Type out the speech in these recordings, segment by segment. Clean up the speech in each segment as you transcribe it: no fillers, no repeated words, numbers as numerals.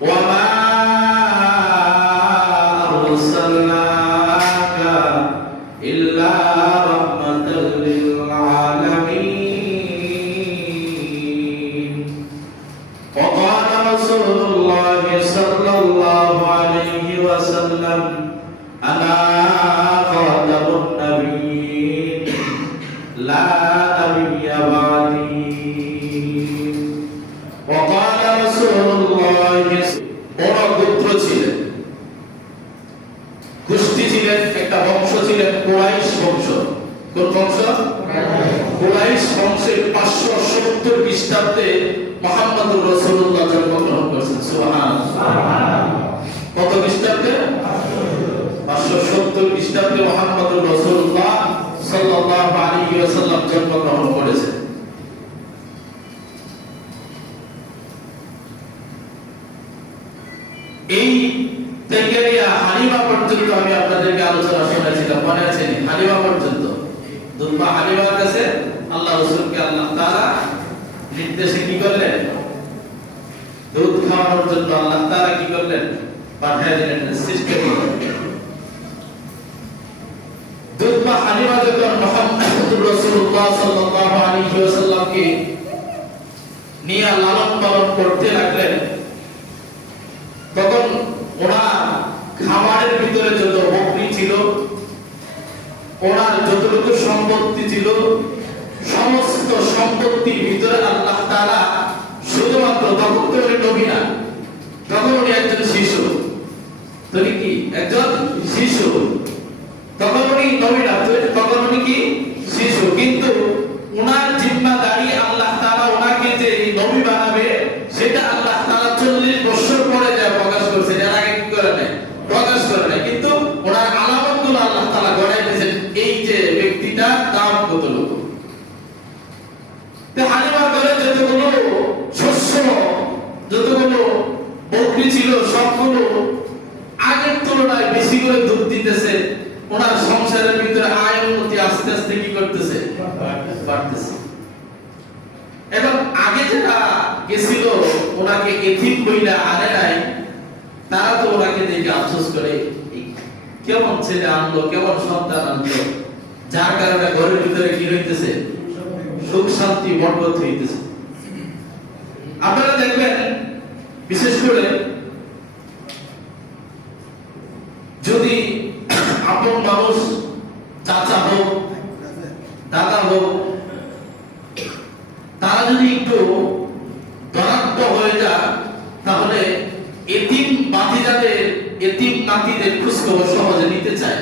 وما أرسلناك إلا رحمة للعالمين. وقال رسول الله صلى الله عليه وسلم أنا خاتم النبيين لا نبي بعدي. وقال رسول الله ওরা গোত্র ছিলেন, গোষ্ঠী ছিলেন, একটা বংশ ছিলেন কুরাইশ বংশ। কোন বংশ? কুরাইশ বংশের 570 খ্রিস্টাব্দে মুহাম্মদুর রাসূলুল্লাহ জন্মগ্রহণ করেছেন। সুবহানাল্লাহ। কত খ্রিস্টাব্দে? 570 খ্রিস্টাব্দে মুহাম্মদুর রাসূলুল্লাহ সাল্লাল্লাহু আলাইহি ওয়াসাল্লাম জন্মগ্রহণ করেছেন। এই থেকে হালিমা পর্যন্ত আমি আপনাদেরকে আলোচনা শোনাচ্ছিলাম, মনে আছে? হালিমা পর্যন্ত দুলবা হালিমার কাছে আল্লাহ রাসূলকে আল্লাহ তাআলা নির্দেশে কি করলেন? দুধ খাওয়ানোর জন্য আল্লাহ তাআলা কি করলেন? পাঠিয়ে দিলেন, সৃষ্টি করলেন। দুলবা হালিমা যখন মুহাম্মদুর রাসূলুল্লাহ সাল্লাল্লাহু আলাইহি ওয়াসাল্লামকে নিয়ে লালন পালন করতে লাগলেন, তখন ওনার খামারের ভিতরে যত বকরি ছিল, ওনার যতটুকু সম্পত্তি ছিল, সমস্ত সম্পত্তির ভিতরে আল্লাহ তাআলা শুধুমাত্র, তখন তো উনি নবী না, তখন উনি একজন শিশু, তিনি কি একজন শিশু, তখন উনি নবী না, তখন উনি কি শিশু, কিন্তু ওনার জিম্মাদারি আল্লাহ তাআলা ওনাকে যে নবী বানাবে সেটা আল্লাহ তাআলা 40 বছর পরে যা প্রকাশ করছে, এর আগে কি করে নাই? প্রকাশ করে নাই। কিন্তু ওনার আলামতগুলো আল্লাহ তাআলা গড়াই দিয়েছেন, এই যে ব্যক্তিটা দাম কত লোক। তো হালিমার ঘরে যতগুলো শস্য, যতগুলো বকরি ছিল, সবগুলো আগের তুলনায় বেশি করে দুধ দিতেছে। ওনার সংসারের ভিতরে আয় উন্নতি আস্তে আস্তে কি করতেছে? বাড়তেছে। এবং আগে যারা গেছিল ওনাকে এতিম কইরা আনে নাই, তারা তো ওনাকে দেখে আফসোস করে, কেমন ছেলে আনলো, কেমন সন্তান আনলো, যার কারণে ঘরের ভিতরে কি হইতেছে? সুখ শান্তি বরকত হইতেছে। আপনারা দেখবেন, বিশেষ করে যদি আপন মানুষ, চাচা হোক, দাদা হোক, তারা যদি একটু ধনাত্ম হয়ে যায়, তাহলে এতিম বাতিজাদের, এতিম নাতিদের খোঁজ খবর সহজে নিতে চায়।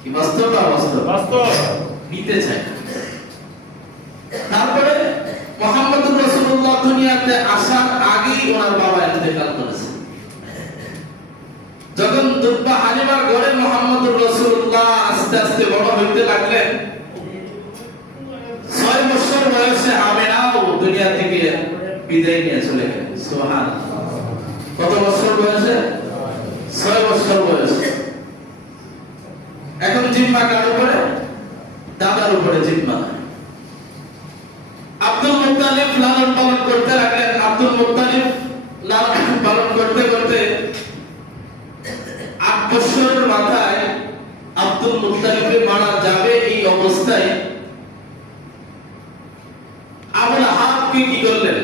কি বাস্তব না বাস্তব? বাস্তব। নিতে চায়। তারপরে মুহাম্মদুর রাসূলুল্লাহ দুনিয়াতে আসার আগেই ওনার বাবা ইন্তেকাল করেছে। যখন দুলবা হালিমার ঘরে মুহাম্মদুর রাসূলুল্লাহ আস্তে আস্তে বড় হইতে লাগলেন, 6 বছর বয়সে আমেনাও দুনিয়া থেকে বিদায় নিয়ে চলে গেলেন। সুবহানাল্লাহ। কত বছর বয়সে? 6 বছর বয়সে। এখন জিম্মা কার উপরে? দাদার উপরে জিম্মা। আব্দুল মুত্তালিব লালন পালন করতে লাগলেন। আব্দুল মুত্তালিব লালন পালন করতে করতে 8 বছরের মাথায় আব্দুল মুত্তালিবের মারা যাবে, এই অবস্থায় আবু লাহাবকে কি করলেন?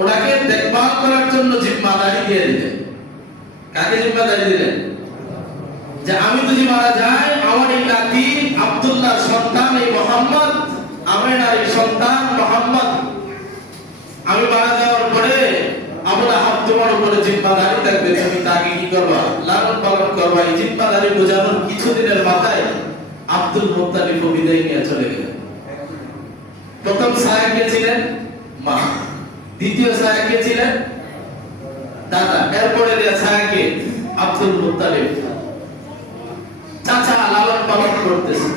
ওনাকে দেখভাল করার জন্য জিম্মাদারি দিয়ে দিলেন। কাকে জিম্মাদারি দিলেন? যে আমি যদি মারা যাই, আমার এই নাতি আব্দুল্লাহর সন্তান এই মুহাম্মদ, আমেনার এই সন্তান মুহাম্মদ, আমি মারা যাওয়ার পরে আবু লাহাব তোমার উপরে জিম্মাদারি থাকবে, তুমি তাকে কি করবা? লালন পালন করবা। এই জিম্মাদারি বোঝানোর কিছুদিনের মাথায় আব্দুল মুত্তালিব বিদায় নিয়ে চলে গেলেন। প্রথম ছায়া কে ছিলেন? মা। দ্বিতীয় ছায়া কে ছিলেন? দাদা। এরপরে ছায়া কে? Abdul Muttalib. চাচা লালন পালন করতেছে।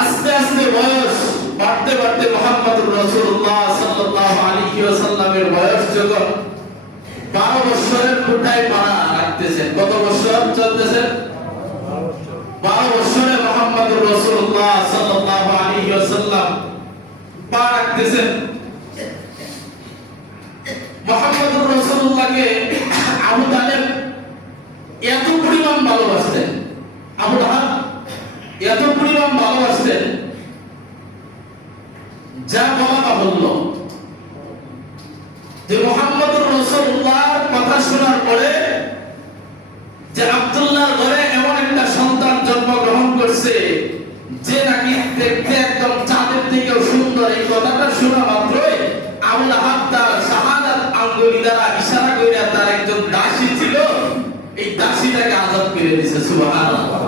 আস্তে আস্তে বয়স বাড়তে বাড়তে মুহাম্মদুর রাসূলুল্লাহ সাল্লাল্লাহু আলাইহি ওয়াসাল্লামের বয়স যখন 12 বছরের কোঠায় পা রাখতেছেন। কত বছর চলতেছেন? 12 বছরে মুহাম্মদুর রাসূলুল্লাহ সাল্লাল্লাহু আলাইহি পা রাখতেছেন। মুহাম্মদুর রাসূলুল্লাহকে আবু তালেব এত পরিমাণ ভালোবাসতেন, আবু লাহাব এত পরিমাণ ভালোবাসতেন যা বলা বাহুল্য। যে মুহাম্মদুর রাসূলুল্লাহর কথা শোনার পরে যে আব্দুল্লাহর ঘরে এমন একটা সন্তান জন্মগ্রহণ করছে যে নাকি দেখতে একদম চাঁদের থেকেও সুন্দর, এই কথাটা শোনা মাত্রই আবু লাহাব তার শাহাদাত আঙ্গুলি দ্বারা ইশারা কইরা তার একজন দাসী ছিল, এই দাসীটাকে আযাদ করে দিয়েছে। সুবহানাল্লাহ।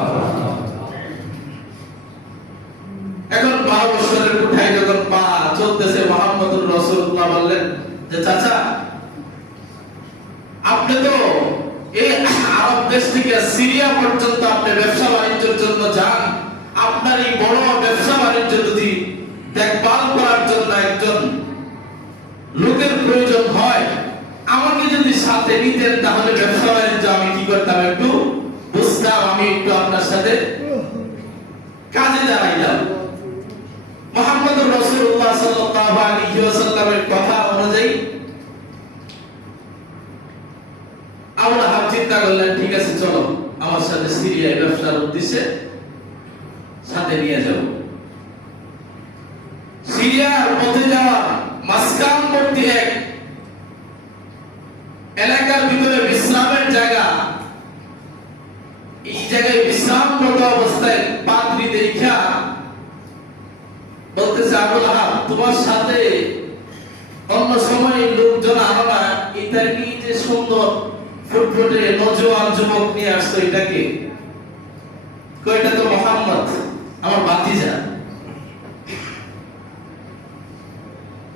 এখন 12 বছরের কোঠায় যখন পা চলতেছে, মুহাম্মদুর রাসূলুল্লাহ বললেন যে চাচা, আপনি তো এই আরব দেশ থেকে সিরিয়া পর্যন্ত আপনি ব্যবসা বাণিজ্যের জন্য যান, আপনার এই বড় ব্যবসা বাণিজ্য যদি দেখভাল করার জন্য একজন লোকের প্রয়োজন হয়, আমাকে যদি সাথে নিতেন তাহলে ব্যবসা বাণিজ্য আমি কি করতাম একটু বুঝতাম, আমি একটু আপনার সাথে কাজে দাঁড়াইতাম। মুহাম্মদুর রাসূলুল্লাহ সাল্লাল্লাহু আলাইহি ওয়াসাল্লামের কথা অনুযায়ী আবু লাহাব চিন্তা করলেন, ঠিক আছে চলো আমার সাথে সিরিয়ায় ব্যবসার উদ্দেশ্যে সাথে নিয়ে যাব। সিরিয়ার পথে যাওয়া মাসকানবর্তী এক এলাকার ভিতরে বিশ্রামের জায়গা, এই জায়গায় বিশ্রামরত অবস্থায় পাদ্রী দেখা বলতেছে, আবু লাহাব তোমার সাথে অন্য সময় লোকজন আনো না, এটার কি যে সুন্দর ফুটফুটে নজওয়ান যুবক নিয়ে আসছো, এটাকে কয়টা তো মুহাম্মদ আমার ভাতিজা।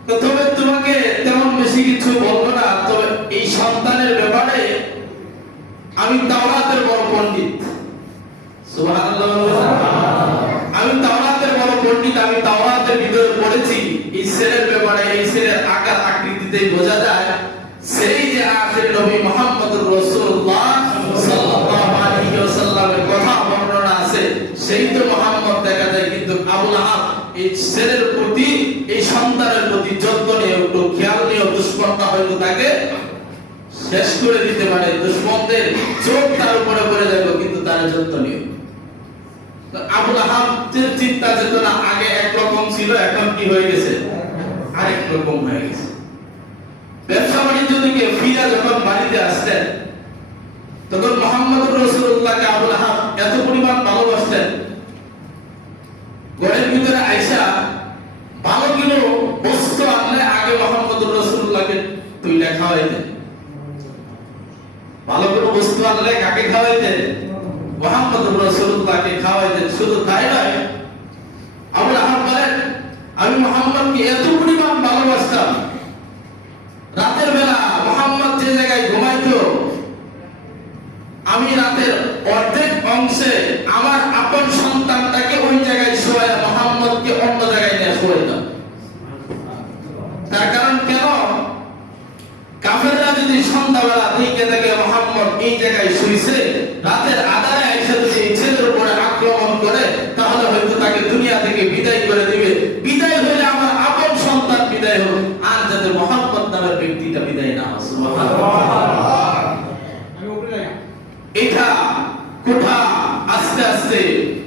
তবে তোমাকে তেমন বেশি কিছু বলবো না, তবে এই সন্তানের ব্যাপারে আমি তাওরাতের বড় পণ্ডিত। সুবহানাল্লাহ। আমি তাওরাতের বড় পণ্ডিত, আমি তাওরাতের ভিতরে পড়েছি এই ছেলের ব্যাপারে, এই ছেলের আকার আকৃতিতেই বোঝা যায় সেই যে আখির নবী মুহাম্মদুর রাসূলুল্লাহ সাল্লাল্লাহু আলাইহি ওয়াসাল্লামের কথা বর্ণনা আছে, সেই তো মুহাম্মদ দেখা যায়। কিন্তু আবু লাহাব এই ছেলের প্রতি, এই সন্তানের প্রতি যত্ন নিয়ে, একটু খেয়াল নিয়ে দুশ্মনটা হয়তো তাকে শেষ করে দিতে পারে, দুশ্মনদের চোখ তার উপরে পড়ে যাবে, কিন্তু তার যত্ন নিয়ে। আবু লাহাবের চিন্তা চেতনা আগে একরকম ছিল, এখন কি হয়ে গেছে, আরেক রকম হয়ে গেছে। ব্যবসা বাণিজ্য থেকে ফিরে যখন বাড়িতে আসলেন, তখন মুহাম্মদুর রাসূলুল্লাহকে আবু লাহাব এত পরিমাণ ভালোবাসতেন, ঘরের ভিতরে আয়েশা ভালো কিনো বস্তু আনলে আগে মুহাম্মদুর রাসূলুল্লাহকে তুইলা খাওয়াইতেন। ভালো কোনো বস্তু আনলে কাকে খাওয়াইতেন? মুহাম্মদুর রাসূলুল্লাহকে খাওয়াইতেন। শুধু তাই নয়, আবু লাহাব বলেন, আমি মুহাম্মদকে এত পরিমাণ ভালোবাসতাম, রাতের বেলা মুহাম্মদ যে জায়গায় ঘুমাইতো, আমি রাতের অর্ধেক অংশে আমার আপন সন্তানটাকে ওই জায়গায় শোয়াইয়া মুহাম্মদকে অন্য জায়গায় নিয়ে শোয়াইতাম। তার কারণ কেন? কাফেররা যদি সন্ধ্যাবেলা দেখে থাকে মুহাম্মদ এই জায়গায় শুইছে, রাতের আধারে এসে যদি এই ছেলের উপরে আক্রমণ করে, তাহলে হয়তো তাকে দুনিয়া থেকে বিদায় করে দিবে। বিদায় হইলে আমার আপন সন্তান বিদায় হোক, আর যাতে মুহাম্মদ নামের ব্যক্তিটা বিদায় না হয়। সুবহানাল্লাহ। এটা কোঠা আস্তে আস্তে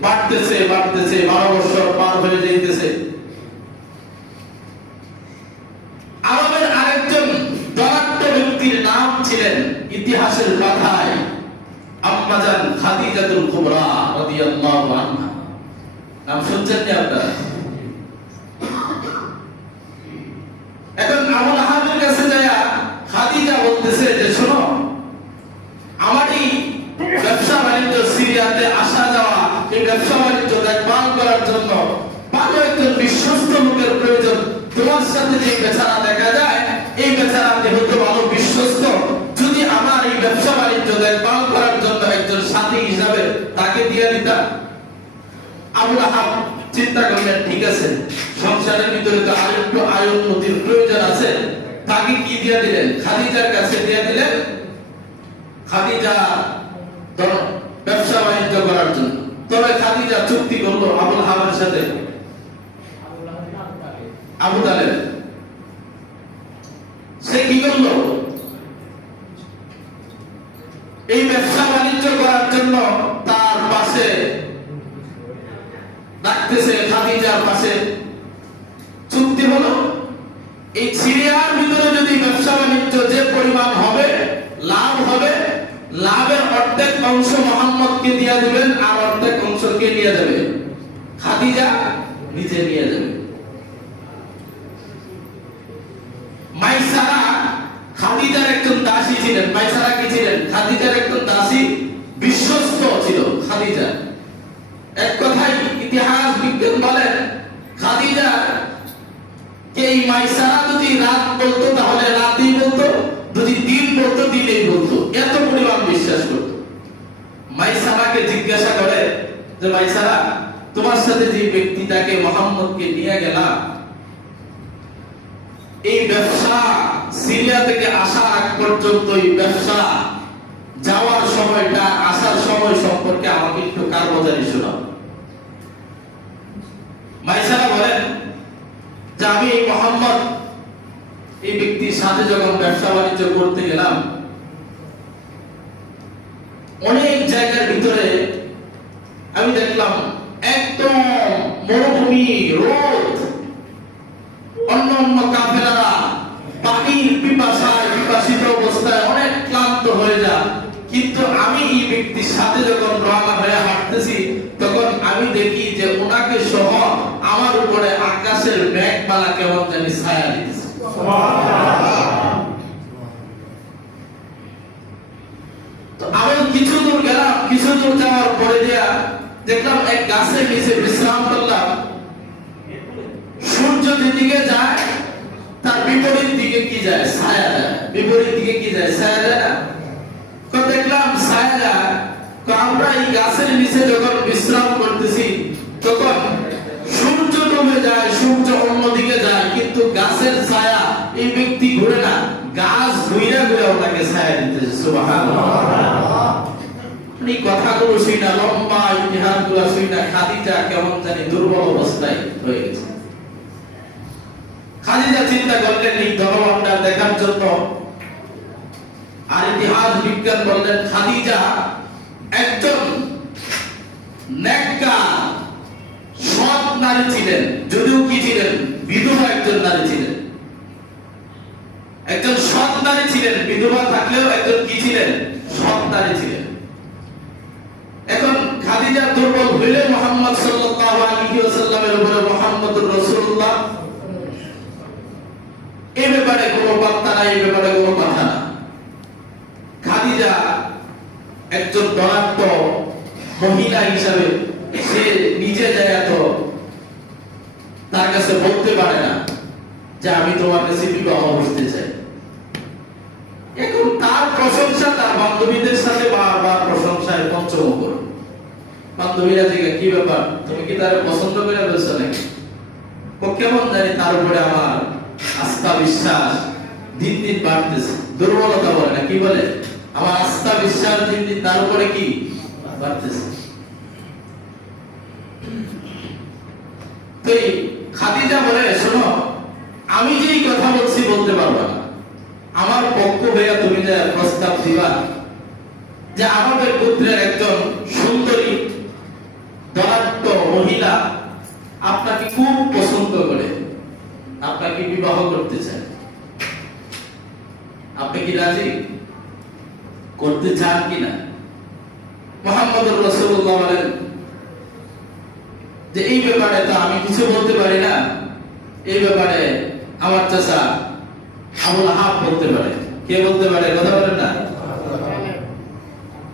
বাড়তেছে বাড়তেছে, 12 বছর পার হয়ে যাইতেছে। আরবের আরেকজন ধনাঢ্য ব্যক্তির নাম ছিলেন ইতিহাসের পাতায় আম্মা জান খাদিজাতুল কুবরা রাদিয়াল্লাহু আনহা। নাম শুনছেন কি আপনারা? এখন আবু লাহাবের কাছে যায় খাদিজা বলতেছে যে শোনো, আমার এই ব্যবসা বাণিজ্য সিরিয়াতে আসা যাওয়া, এই ব্যবসা বাণিজ্য দেখভাল করার জন্য ভালো একজন বিশ্বস্ত লোকের প্রয়োজন। তোমার সাথে যে বেচারা দেখা যায়, এই বেচারা যেহেতু ভালো বিশ্বস্ত, যদি আমার এই ব্যবসা বাণিজ্য দেখভাল করার জন্য একজন সাথী হিসাবে তাকে দিয়ে দিতাম। আবু লাহাব চিন্তা করলেন, ঠিক আছে, সংসারের ভিতরে তো আরেকটু আয় উন্নতির প্রয়োজন আছে। তাকে কি দিয়ে দিলেন? খাদিজার কাছে দিয়ে দিলেন। খাদিজা ব্যবসা বাণিজ্য করার জন্য। তবে খাদিজা চুক্তি করলো আবু লাহাবের সাথে, আবু তালেব। সে কি করলো? এই ব্যবসা বাণিজ্য করার জন্য তার পাশে রাখতেছে, খাদিজার পাশে চুক্তি হলো, এই সিরিয়ার ভিতরে যদি ব্যবসা বাণিজ্য যে পরিমাণ হবে, লাভ হবে, লাভের অর্ধেক অংশ মোহাম্মদকে দিয়ে দিবেন, আর অর্ধেক অংশ কে নিয়ে যাবে? খাদিজা নিজে নিয়ে যাবে। মাইসারা খাদিজার একজন দাসী ছিলেন। মাইসারা কি ছিলেন? খাদিজার একজন দাসী, বিশ্বস্ত ছিল খাদিজা। এক কথায় ইতিহাস বিজ্ঞান বলেন, খাদিজা কে এই মাইসারা যদি রাত বলতো তাহলে রাতেই বলতো, যদি দিন বলতো দিনেই বলতো, এত পরিমাণ বিশ্বাস করত। মাইসারাকে জিজ্ঞাসা করে যে মাইসারা, তোমার সাথে যে ব্যক্তিটাকে মোহাম্মদকে নিয়ে গেলাম, এই ব্যবসা সিরিয়া থেকে আসার আগ পর্যন্ত এই ব্যবসা যাওয়ার সময়টা, আসার সময় সম্পর্কে আমাকে একটু কারবাজারি শোনাও। মাইসারা বলেন যে আমি মোহাম্মদ এই ব্যক্তির সাথে যখন ব্যবসা বাণিজ্য করতে গেলাম, অনেক জায়গার ভিতরে আমি দেখলাম একদম মরুভূমি, রোদ, অন্য অন্য কাফেলারা পানির পিপাসায় পিপাসিত অবস্থায় অনেক ক্লান্ত হয়ে যায়, কিন্তু আমি এই ব্যক্তির সাথে যখন রওনা হয়ে হাঁটতেছি তখন আমি দেখি যে ওনাকে সহ আমার উপরে আকাশের মেঘমালা কেমন জানি ছায়া দিতেছে। তো আমি কিছু দূর গেলাম, কিছু দূর যাওয়ার পরে দেখলাম এক গাছের নিচে বিশ্রাম করলাম। সূর্য যেদিকে যায় তার বিপরীত দিকে কি যায়? ছায়া যায়। বিপরীত দিকে কি যায়? ছায়া যায় না? তো দেখলাম ছায়া যায়। তো আমরা এই গাছের নিচে যখন বিশ্রাম করতেছি তখন সূর্য ডুবে যায়, সূর্য অন্যদিকে যায়, কিন্তু গাছের ছায়া এই ব্যক্তি ঘুরে না, গাছ ঘুরে ঘুরে ওটাকে ছায়া দিতেছে। সুবহানাল্লাহ। এই কথাগুলো শুনে, লম্বা ইতিহাসগুলো শুনে খাদিজা কেমন জানি দুর্বল অবস্থায় হয়ে গেছে। খাদিজা চিন্তা করলেন এই ধনভাণ্ডার দেখার জন্য, আর ইতিহাস বিজ্ঞান বললেন খাদিজা একজন নেককার সৎ নারী ছিলেন, যদিও কি ছিলেন? বিধবা একজন নারী ছিলেন। একজন সৎ নারী ছিলেন, বিধবা থাকলেও একজন কি ছিলেন? সৎ নারী ছিলেন। এখন খাদিজা দুর্বল হইলে মুহাম্মদ সাল্লাল্লাহু আলাইহি ওয়াসাল্লামের উপরে মুহাম্মদুর রাসূলুল্লাহ এই ব্যাপারে কোনো বার্তা নাই, এই ব্যাপারে কোনো কথা না। খাদিজা একজন ধনাঢ্য মহিলা হিসাবে সে নিজে যায় তো তার কাছে বলতে পারে না যে আমি তোমার কাছে বিবাহ করতে চাই। এখন তার প্রশংসা তার বান্ধবীদের সাথে বারবার প্রশংসায় পঞ্চমুখ। বান্ধবীরা জিজ্ঞাসা, কি ব্যাপার, তুমি কি তার পছন্দ করে বলছো নাকি? কেমন জানি তার উপরে আমার আস্থা বিশ্বাস দিন দিন বাড়তেছে। দুর্বলতা বলে না, কি বলে? আমার আস্থা বিশ্বাস দিন দিন তার উপরে কি বাড়তেছে। তো খাদিজা বলে, শোনো, আমি যেই কথা বলছি বলতে পারবা না, আমার পক্ষ হইয়া তুমি যে প্রস্তাব দিবা যে আমাদের পুত্রের একজন সুন্দরী ধনাঢ্য মহিলা আপনাকে খুব পছন্দ করে, আপনাকে বিবাহ করতে চায়, আপনি কি রাজি করতে চান কিনা? মুহাম্মদুর রাসূলুল্লাহ বলেন যে এই ব্যাপারে তো আমি কিছু বলতে পারি না, এই ব্যাপারে আমার চাচা আবু লাহাব বলতে পারে। কে বলতে পারে? কথা বলেন না,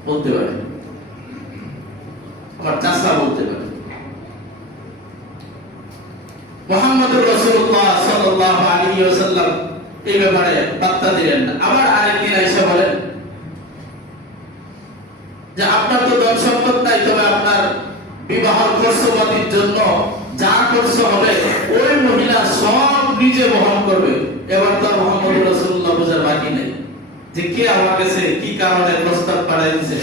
বলতে পারে, আমার চাচা বলতে পারে। মুহাম্মদুর রাসূলুল্লাহ সাল্লাল্লাহু আলাইহি ওয়াসাল্লাম এই ব্যাপারে পাত্তা দিলেন না। আবার আরেকদিন এসে বলেন যে আপনার তো ধন সম্পদ নাই, তবে আপনার বিবাহ খরচপাতির জন্য যা খরচ হবে ওই মহিলা সব নিজে বহন করবে। এবার তো মুহাম্মদ রাসূলুল্লাহ বোঝার বাকি নেই যে কে আমার কাছে কি কারণে প্রস্তাব পাঠাইছে।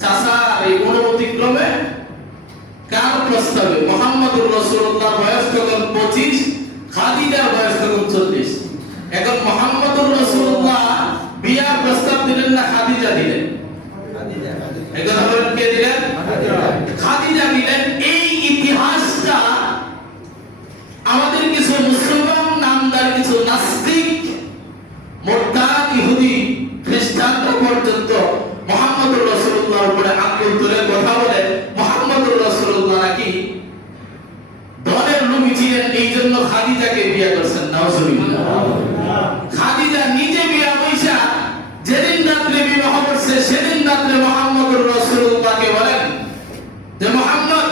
চাচার এই অনুমতি ক্রমে কার প্রস্তাবে? মুহাম্মদুর রাসূলুল্লাহর বয়স যখন 25, খাদিজার বয়স তখন 40। এখন মুহাম্মদুর রাসূলুল্লাহ বিয়ার প্রস্তাব দিলেন না খাদিজা দিলেন? এখন বলেন কে দিলেন? খাদিজা দিলেন। এই ইতিহাসটা আমাদের কিছু মুসলমান নামদার কিছু নাস্তিক মুরতাদ ইহুদি খ্রিস্টানরা পর্যন্ত মুহাম্মদুর রাসূলুল্লাহর উপরে আঙ্গুল তুলে কথা বলে মুহাম্মদুর রাসূলুল্লাহ নাকি ধনের লোভী ছিলেন, এই জন্য খাদিজাকে বিয়ে করছেন। নাউজুবিল্লাহ। খাদিজা নিজে বিয়ে বৈশা যেদিন রাত্রে বিবাহ করছে সেদিন রাত্রে মুহাম্মদুর রাসূলুল্লাহকে বলেন যে মুহাম্মদ,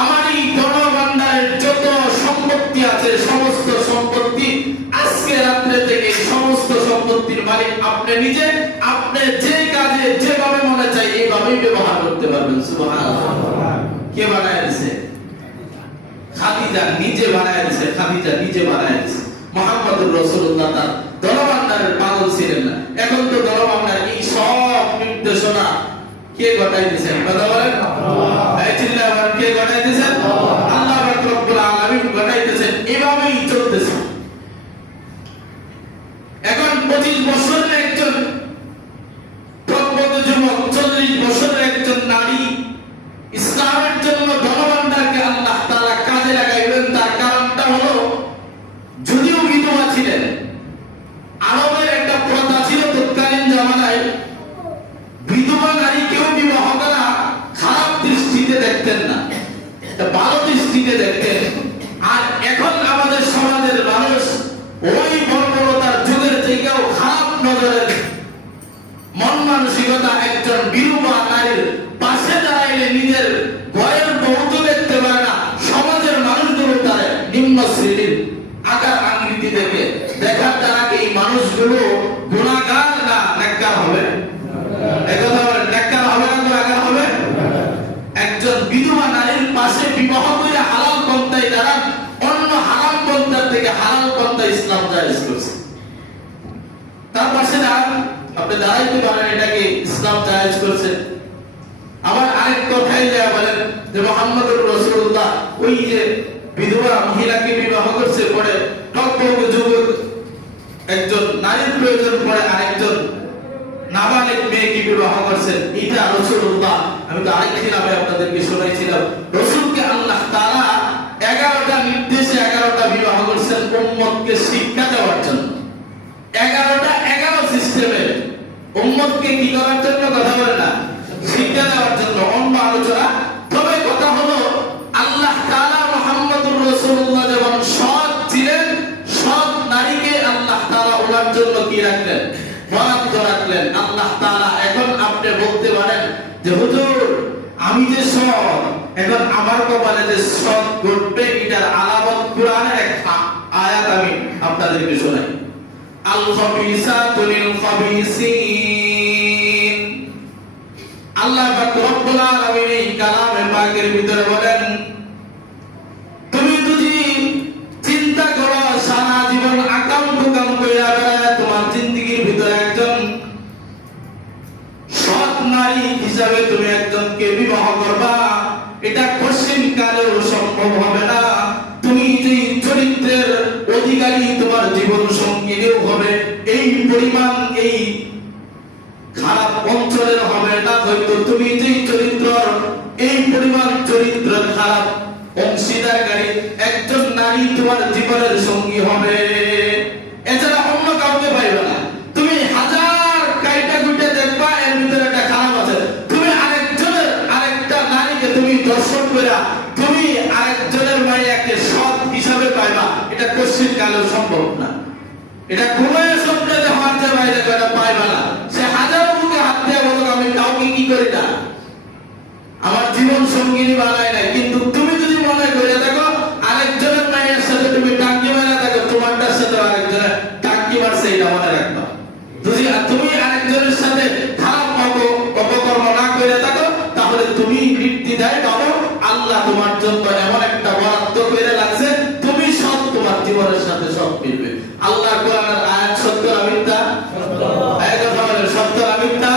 আমার এই ধনভাণ্ডারের যত সম্পত্তি আছে সমস্ত সম্পত্তি আজকে রাত্রে থেকে সমস্ত সম্পত্তির মালিক আপনি নিজে, আপনি যে কাজে যেভাবে মনে চাই এইভাবেই ব্যবহার করতে পারবেন। সুবহানাল্লাহ। কে বানায় দিয়েছে? খাদিজা নিজে বানায় দিয়েছে। খাদিজা নিজে বানায় দিয়েছে। মুহাম্মদুর রাসূলুল্লাহ তার ধনভাণ্ডারের পাগল ছিলেন না। এখন তো ধনভাণ্ডার এই সব নির্দেশনা কে ঘটাই দিয়েছেন? কথা বলেন। এই চিল্লা বলেন, কে ঘটাই দিয়েছেন? আল্লাহ রাব্বুল আলামিন ঘটাই দিয়েছেন। এভাবেই চলতেছে। এখন 25 বছরের একজন প্রজ্ঞাত যুবক, 40 বছরের একজন নারী ইসলামের জন্য ধনভাণ্ডারকে আল্লাহ তাআলা কাজে লাগাইবেন। তার কারণটা হলো, যদিও বিধবা ছিলেন, আরবের একটা প্রথা ছিল তৎকালীন জামানায় বিধবা নারীকেও বিবাহ করা খারাপ দৃষ্টিতে দেখতেন না, ভালো দৃষ্টিতে দেখতেন। আর এখন আমাদের সমাজের মানুষ ওই বর্বরতার যুগের থেকেও খারাপ নজরের মন মানসিকতা একজন বিধবা নারীর পাশে দাঁড়াইলে নিজের ঘরের বউকে দেখতে পারে না। সমাজের মানুষগুলো তার নিম্ন শ্রেণীর আকার আকৃতি দেখে দেখার দ্বারা এই মানুষগুলো গুনাহগার না নেককার হবে? একথা বলেন, নেককার হবে না গুনাহগার হবে? একজন বিধবা নারীর পাশে বিবাহ করে হালাল পন্থায় দাঁড়ান, অন্য হারাম পন্থার থেকে হালাল পন্থা ইসলাম জায়েজ করেছে। তার পাশে দাঁড়ান, আপনি দাঁড়াইতে পারেন, এটাকে ইসলাম জায়েজ করেছে। আবার আরেক কথাই যা বলেন যে মুহাম্মদুর রাসূলুল্লাহ ওই যে বিধবা মহিলাকে বিবাহ করছে, পরে টকবক যুবক একজন নারীর প্রয়োজন পড়ে আরেকজন নাবালিগ মেয়েকে বিবাহ করছেন। এটা রাসূলুল্লাহ, আমি তো আরেকদিন আপনাদেরকে শোনাইছিলাম, রাসূলকে আল্লাহ তাআলা 11টা নির্দেশে 11টা বিবাহ করছেন উম্মতকে শিক্ষা দেওয়ার জন্য। 11টা 11 সিস্টেমে উম্মতকে কি করার জন্য? কথা বলেন না, শিক্ষা দেওয়ার জন্য। অন্য আলোচনা। তবে কথা হলো, আল্লাহ তাআলা মুহাম্মদুর রাসূলুল্লাহ যেমন সৎ ছিলেন, সৎ নারীকে আল্লাহ তাআলা ওনার জন্য কি রাখলেন? বরাদ্দ রাখলেন। আল্লাহ তাআলা এখন আপনি বলতে পারেন যে হুজুর আমি যে সৎ, এখন আমার কপালে যে সৎ ঘটবে এটার আলামত কোরআনের একটা আয়াত আমি আপনাদেরকে শোনাই। আল খাবিসাতু লিল খাবিসিন। আল্লাহ পাক রব্বুল আলামিন এই কালামে পাকের ভিতরে বলেন, তুমি যদি চিন্তা করো সারা জীবন আকাম কুকাম কইরা বেড়ায় তোমার জিন্দেগীর ভিতরে একজন সৎ নারী হিসাবে তুমি একজনকে বিবাহ করবা, এটা কঠিন কালেও সম্ভব হবে না। তুমি যে চরিত্রের অধিকারী তোমার জীবন সঙ্গীও হবে এই পরিমাণ এই খারাপ অঞ্চলের হবে না। হয়তো তুমি যে চরিত্র এই পরিমাণ চরিত্রের খারাপ অংশীদারকারী একজন নারী তোমার জীবনের সঙ্গী হবে, এছাড়া অন্য কাউকে পাইবে না। তুমি হাজার কাইটা গুটে দেখবা এর ভিতরে একটা খারাপ আছে। তুমি আরেকজনের আরেকটা নারীকে তুমি দর্শন কইরা তুমি আরেকজনের মাইয়াকে সৎ হিসাবে পাইবা, এটা কঠিন কালেও সম্ভব না। এটা কোনো স্বপ্নে হওয়ার যে বাইরে এটা পাইবা না। সে হাজার বুকে হাত দিয়ে বলো আমি কাউকে কি করি না, আমার জীবন সঙ্গিনী বানায় নাই। কিন্তু তুমি যদি মনে করে দেখো আরেকজনের মায়ের সাথে তুমি টাঙ্কি মারা থাকো, তোমারটার সাথে আরেকজনের টাঙ্কি মারছে, এটা মনে রাখবা। যদি তুমি আরেকজনের সাথে খারাপ অপকর্ম না করে থাকো, তাহলে তুমি নির্দ্বিধায় পাবো আল্লাহ তোমার জন্য এমন একটা বরাদ্দ করে লাগছে, তুমি সব তোমার জীবনের সাথে সব মিলবে। আল্লাহ কোরআনের আয়াত সত্য না মিথ্যা? আয়াত বলে সত্য না মিথ্যা?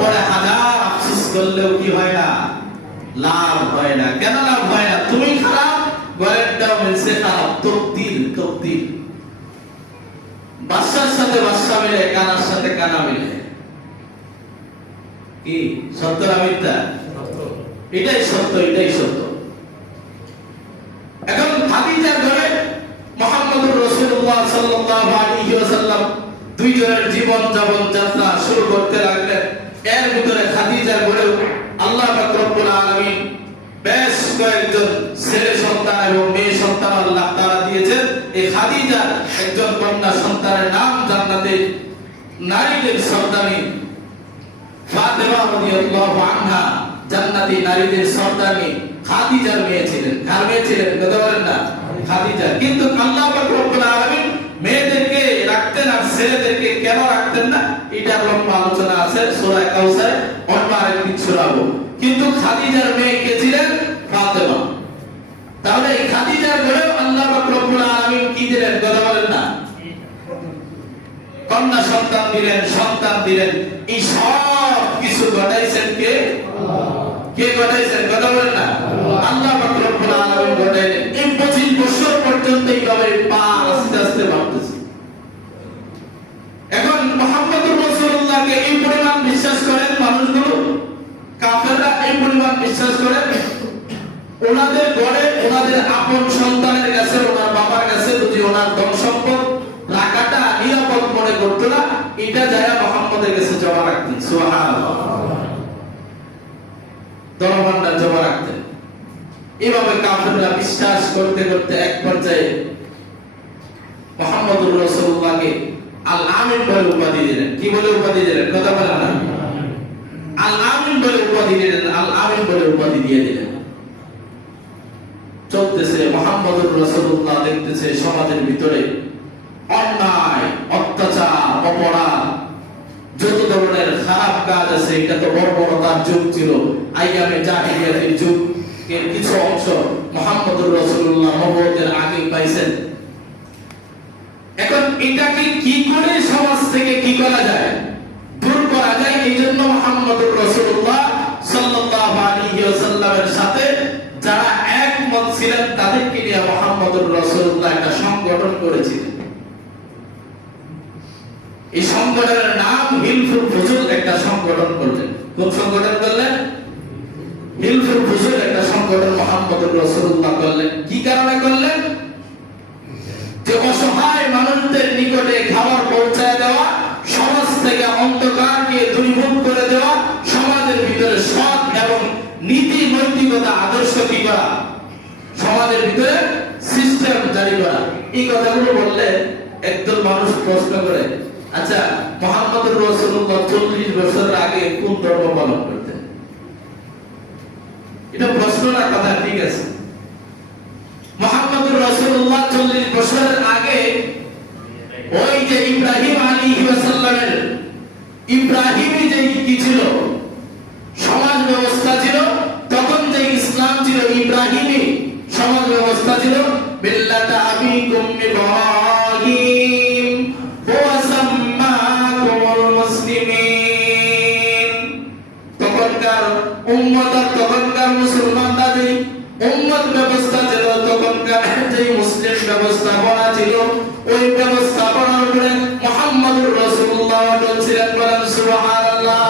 পরে হাজার আফসোস করলেও কি হয় না, লাভ হয় না। কেন লাভ হয় না? তুমি খারাপ, ঘরেরটাও মিলছে খারাপ, তকদির। বাদশার সাথে বাদশা মিলে, কানার সাথে কানা মিলে। কি সত্য না মিথ্যা? এটাই সত্য। এখন খাদিজার ঘরে মুহাম্মদুর রাসূলুল্লাহ সাল্লাল্লাহু আলাইহি ওয়াসাল্লাম দুইজনের জীবন যাপন যাত্রা শুরু করতে লাগলেন। এর ভিতরে খাদিজার ঘরে আল্লাহ পাক রব্বুল আলামিন বেশ কয়েকজন ছেলে সন্তান এবং মেয়ে সন্তান আল্লাহ তাআলা দিয়েছেন। এই খাদিজার একজন কন্যা সন্তানের নাম জান্নাতে নারীদের সর্দানি ফাতেমা রাদিয়াল্লাহু আনহা, জান্নাতি নারীদের সর্দানি খাদিজার মেয়ে ছিলেন। কার মেয়ে ছিলেন? কথা বলেন না, খাদিজা। কিন্তু আল্লাহ পাক রব্বুল আলামিন মেয়েদেরকে রাখতেন আর ছেলেদেরকে কেন রাখতেন না, এটা লম্বা আলোচনা আছে সূরা কাউসার, অন্য আরেকদিন শোনাবো। কিন্তু খাদিজার মেয়ে কে ছিলেন? ফাতেমা। তাহলে এই খাদিজার ঘরেও আল্লাহ পাক রব্বুল আলামিন কি দিলেন? কথা বলেন না, কন্যা সন্তান দিলেন। এই সব কিছু ঘটাইছেন কে? কে ঘটাইছেন? কথা বলেন না, আল্লাহ পাক রব্বুল আলামিন ঘটাইলেন। এই 25 বছর পর্যন্ত এইভাবে পা আস্তে আস্তে বাড়তেছে। এখন মুহাম্মদুর রাসূলুল্লাহকে এই পরিমাণ বিশ্বাস করেন মানুষগুলো, কাফেররা এই পরিমাণ বিশ্বাস করেন, ওনাদের ঘরে ওনাদের আপন সন্তানের কাছে, ওনার বাবার কাছে যদি ওনার ধন সম্পদ রাখাটা নিরাপদ মনে করতো না, এটা যারা মুহাম্মদের কাছে জমা রাখতেন। সুবহানাল্লাহ। ধনভাণ্ডার জমা রাখতেন। এভাবে কাফেররা বিশ্বাস করতে করতে এক পর্যায়ে মুহাম্মদুর রাসূলুল্লাহকে আল আমিন বলে উপাধি দিলেন। কি বলে উপাধি দিলেন? কথা বলেন না, আল আমিন বলে উপাধি দিলেন। আল আমিন বলে উপাধি দিয়ে দিলেন। চলতেছে, মুহাম্মদুর রাসূলুল্লাহ দেখতেছে সমাজের ভিতরে অন্যায়, অত্যাচার, অপরাধ, যত ধরনের খারাপ কাজ আছে, এটা তো বর্বরতার যুগ ছিল। আইয়ামে জাহিলিয়াতের যুগ এর কিছু অংশ মুহাম্মদুর রাসূলুল্লাহ নবুয়তের আগে পাইছেন। এখন এটাকে কি করে সমাজ থেকে কি করা যায়, দূর করা যায়, এই জন্য মুহাম্মদুর রাসূলুল্লাহ সাল্লাল্লাহু আলাইহি ওয়াসাল্লামের সাথে যারা একমত ছিলেন তাদেরকে নিয়ে মুহাম্মদুর রাসূলুল্লাহ একটা সংগঠন করেছিলেন। এই সংগঠনের নাম হিলফুল ফুজুল। একটা সংগঠন করলেন। কোন সংগঠন করলেন? হিলফুল ফুজুল একটা সংগঠন মুহাম্মদুর রাসূলুল্লাহ করলেন। কি কারণে করলেন? যে অসহায় মানুষদের নিকটে খাবার পৌঁছায় দেওয়া, সমাজ থেকে অন্ধকারকে দূরীভূত করে দেওয়া, সমাজের ভিতরে সৎ এবং নীতি নৈতিকতা আদর্শ কি করা, সমাজের ভিতরে সিস্টেম জারি করা। এই কথাগুলো বললে একদল মানুষ প্রশ্ন করে, আচ্ছা মুহাম্মদুর রাসূলুল্লাহ 40 বছর আগে কোন ধর্ম পালন করতেন? এটা প্রশ্ন না, কথা ঠিক আছে। মুহাম্মদুর রাসূলুল্লাহ 40 বছর আগে ওই যে ইব্রাহিম আলাইহিস সালামের ইব্রাহিমী যে কি ছিল সমাজ ব্যবস্থা ছিল, তখন যে ইসলাম ছিল ইব্রাহিমী সমাজ ব্যবস্থা ছিল। বিল্লাতা আবিকুম ইব্রাহিম ওয়া সাম্মাকুমুল মুসলিমিন। তখনকার উম্মত, তখনকার মুসলমানরা যে উম্মত ব্যবস্থা ছিল, তখনকার যে মুসলিম ব্যবস্থাপনা ছিল, ওই ব্যবস্থাপনার উপরে মুহাম্মদুর রাসূলুল্লাহ অটল ছিলেন। বলেন সুবহানাল্লাহ।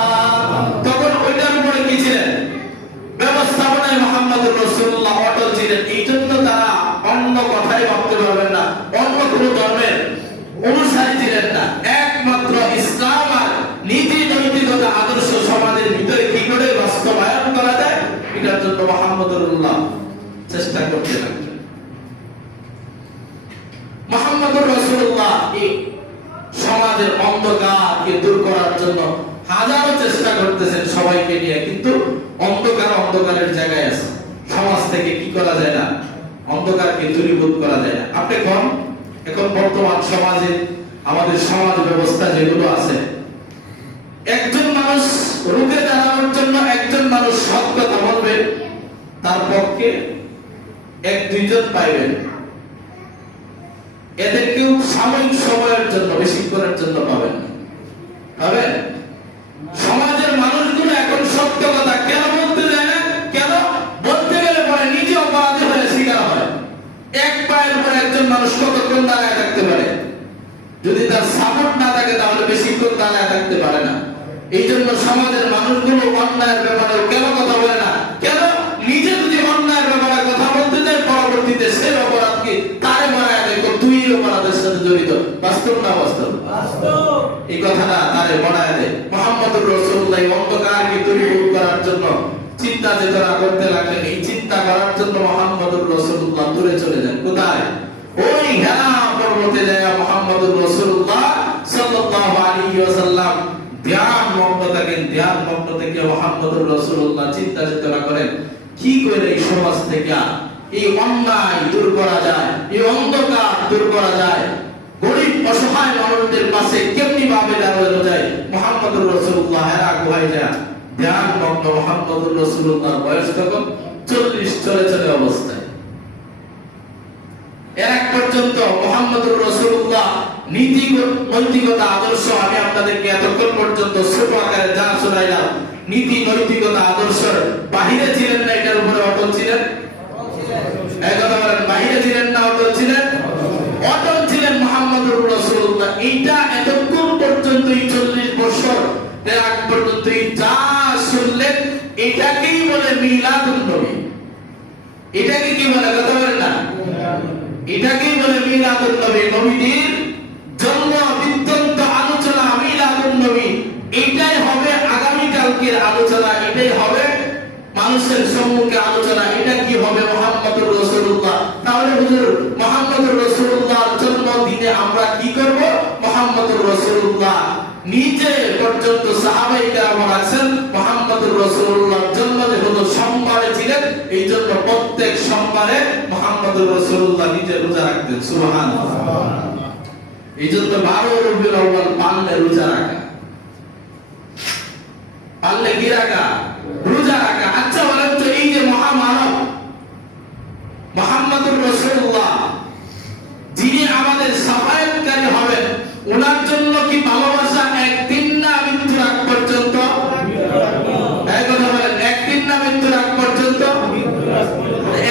তখন ওইটার উপরে কি ছিলেন? ব্যবস্থাপনায় মুহাম্মদুর রাসূলুল্লাহ অটল ছিলেন। এই জন্য তারা অন্য কথাই ভাবতে পারবেন না, অন্য কোন ধর্মের অনুসারী ছিলেন না। একমাত্র ইসলাম আর নীতি নৈতিকতা আদর্শ সমাজের ভিতরে কি করে বাস্তবায়ন করা যায়, এটার জন্য মুহাম্মদুর রাসূলুল্লাহ চেষ্টা করতে লাগলেন। মুহাম্মদুর রাসূলুল্লাহ এই সমাজের অন্ধকারকে দূর করার জন্য হাজারো চেষ্টা করতেছেন সবাইকে নিয়ে, কিন্তু অন্ধকারের জায়গায় আছে। সমাজ থেকে কি করা যায় না, অন্ধকারকে দূরীভূত করা যায় না। আপনি এখন বর্তমান সমাজে আমাদের সমাজ ব্যবস্থা যেগুলো আছে, একজন মানুষ রুখে দাঁড়ানোর জন্য একজন মানুষ সৎ কথা বলবে, তার পক্ষে 1-2 জন পাইবেন। এদেরকেও সাময়িক সময়ের জন্য, বেশিক্ষণের জন্য পাবেন। সমাজের মানুষগুলো এখন সত্য কথা কেন বলতে যায় না? কেন বলতে গেলে পরে নিজে অপরাধী হয়ে শিকার হয়। একবার পায়ের উপর একজন মানুষ কতক্ষণ দাঁড়ায় থাকতে পারে? যদি তার সাপোর্ট না থাকে তাহলে বেশিক্ষণ দাঁড়ায় থাকতে পারে না। এই জন্য সমাজের মানুষগুলো অন্যায়ের ব্যাপারে কেন কথা বলে না? কেন? নিজে যদি অন্যায়ের ব্যাপারে কথা বলতে যায়, পরবর্তীতে সে অপরাধকে তারে বানায় দেয়, তুই অপরাধের সাথে জড়িত। বাস্তব না বাস্তব? এই কথাটা তারে বানায় দেয়। মুহাম্মদুর রাসূলুল্লাহ অন্ধকারকে দূরীভূত করার জন্য চিন্তা চেতনা করতে লাগলেন। এই চিন্তা করার জন্য মুহাম্মদুর রাসূলুল্লাহ দূরে চলে যান। কোথায়? ওই হেরা পর্বতে যায় মুহাম্মদুর রাসূলুল্লাহ সাল্লাল্লাহু আলাইহি ওয়াসাল্লাম ধ্যান মগ্ন থাকেন। ধ্যান মগ্ন থেকে মুহাম্মদুর রাসূলুল্লাহ চিন্তা চেতনা করেন কি করে এই সমাজ থেকে এই অন্যায় দূর করা যায়, এই অন্ধকার দূর করা যায়, গরিব অসহায় মানুষদের পাশে কেমনি ভাবে দাঁড়ানো যায়। মুহাম্মদুর রাসূলুল্লাহ হেরা গুহায় যায় ধ্যান মগ্ন। মুহাম্মদুর রাসূলুল্লাহর বয়স তখন 40 চলে চলে অবস্থায়। এর এক পর্যন্ত মুহাম্মদুর রাসূলুল্লাহ নীতি নৈতিকতা আদর্শ আমি আপনাদেরকে এতক্ষণ পর্যন্ত ছোট আকারে যা শোনাইলাম, নীতি নৈতিকতা আদর্শ বাহিরে ছিলেন না, এটার উপরে অটল ছিলেন। এই কথা বলেন, বাহিরে ছিলেন না অটল ছিলেন? অটল ছিলেন মুহাম্মদুর রাসূলুল্লাহ। এইটা এতক্ষণ পর্যন্ত এই 40 বছর এর আগ পর্যন্ত যা শুনলেন এটাকেই বলে মিলাদুন নবী। এটাকে কি বলে? কথা বলেন না, এটাকেই বলে মিলাদুন নবী। নবীর জন্ম বৃত্তান্ত আলোচনা মিলাদুন নবী। এটাই হবে আগামী কালকের আলোচনা, এটাই হবে মানুষের সম্মুখে আলোচনা। এটা কি হবে? মুহাম্মদুর রাসূলুল্লাহ। তাহলে হুজুর মুহাম্মদুর রাসূলুল্লাহর জন্মদিনে আমরা কি করব? মুহাম্মদুর রাসূলুল্লাহ নিজে পর্যন্ত সাহাবায়ে কেরাম আছেন মুহাম্মদুর রাসূলুল্লাহর জন্মদিন হলো সোমবারে ছিলেন, এই জন্য প্রত্যেক সোমবারে মুহাম্মদুর রাসূলুল্লাহ নিজে রোজা রাখতেন। সুবহানাল্লাহ। এই জন্য 12 রবিউল আউয়াল পারলে রোজা রাখা, পারলে কি রাখা? রোজা রাখা। আচ্ছা বলেন তো, এই যে মহামানব মুহাম্মদুর রাসূলুল্লাহ যিনি আমাদের শাফায়াতকারী হবেন, ওনার জন্য কি ভালোবাসা একদিন না মৃত্যুর আগ পর্যন্ত? এই কথা বলেন, একদিন না মৃত্যুর আগ পর্যন্ত?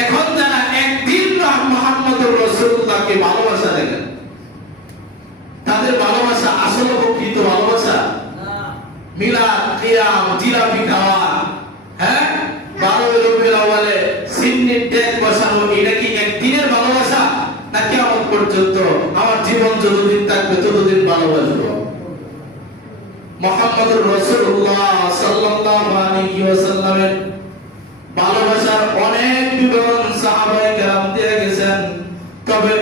এখন যারা একদিন মুহাম্মদুর রাসূলুল্লাহকে ভালোবাসা দেখেন, তাদের ভালোবাসা আসলে প্রকৃত ভালোবাসা না। মিলাদ, কিয়াম, জিলাপি খাওয়া, হ্যাঁ 12 রবিউল আউয়ালে সিন্নির ডেক বসানো, এটা কি একদিনের ভালোবাসা না কিয়ামত পর্যন্ত? আমার জীবন যতদিন থাকবে ততদিন ভালোবাসবো। মুহাম্মদুর রাসূলুল্লাহ সাল্লাল্লাহু আলাইহি ওয়াসাল্লামের ভালোবাসার অনেক বিবরণ সাহাবায়ে কেরাম দিয়ে গেছেন। তবে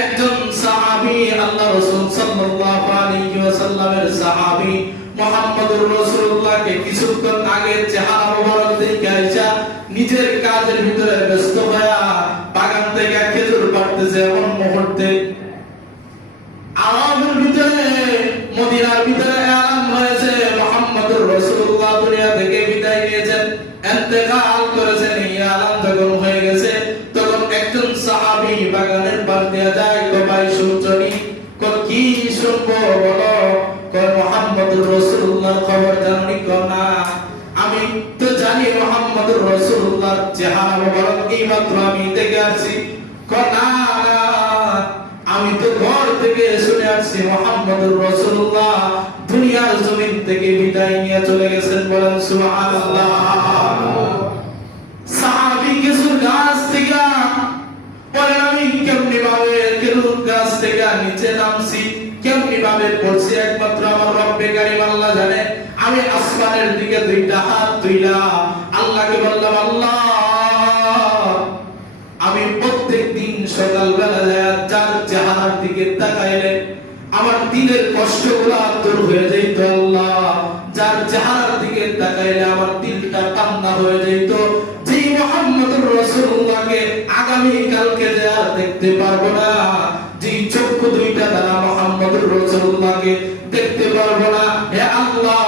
একজন সাহাবী, আল্লাহ রাসূল সাল্লাল্লাহু আলাইহি ওয়াসাল্লামের সাহাবী মুহাম্মদুর রাসূলুল্লাহকে কিছুক্ষণ আগে চেহারা মোবারক দেখে আয়েশা নিজের কাজের ভিতরে ব্যস্ত হয়ে বাগান থেকে খেজুর পাড়তেছে। এমন মুহূর্তে আরবের ভিতরে, মদিনার ভিতরে এলান হয়েছে মুহাম্মদুর রাসূলুল্লাহ দুনিয়া থেকে বিদায় নিয়েছেন, ইন্তেকাল করেছেন। এই এলান যখন হয়ে গেছে, তখন একজন সাহাবী বাগানের পাশ দিয়ে যায়। তো ভাই শুনছনি? কি শুনবো বলো? মুহাম্মদুর রাসূলুল্লাহর খবর জানি? না, আমি তো জানি মুহাম্মদুর রাসূলুল্লাহর চেহারা মোবারক এইমাত্র আমি দেখে আসছি। না, আমি তো ঘর থেকে শুনে আসছি মুহাম্মদুর রাসূলুল্লাহ দুনিয়ার জমিন থেকে বিদায় নিয়ে চলে গেছেন। বলেন সুবহানাল্লাহ। সাহাবী খেজুর গাছ থেকে বলেন, আমি কেমনি ভাবে খেজুর গাছ থেকে নিচে নামছি, কেমনি ভাবে পড়ছি একমাত্র আমার রব্বে কারীম আল্লাহ জানে। আমি আসমানের দিকে দুইটা হাত তুইলা আল্লাহকে বললাম, আল্লাহ আমি প্রত্যেকদিন সকালবেলা যার চেহারার দিকে তাকাইলে আমার দিলের কষ্টগুলো দূর হয়ে যেত। আল্লাহ যার চেহারার দিকে তাকাইলে আমার দিলটা ঠান্ডা হয়ে যেত। যে মুহাম্মদুর রাসূলুল্লাহকে আগামী কালকে যা দেখতে পারবো না, যে চক্ষু দুইটা দ্বারা মুহাম্মদুর রাসূলুল্লাহকে দেখতে পারবো না, হে আল্লাহ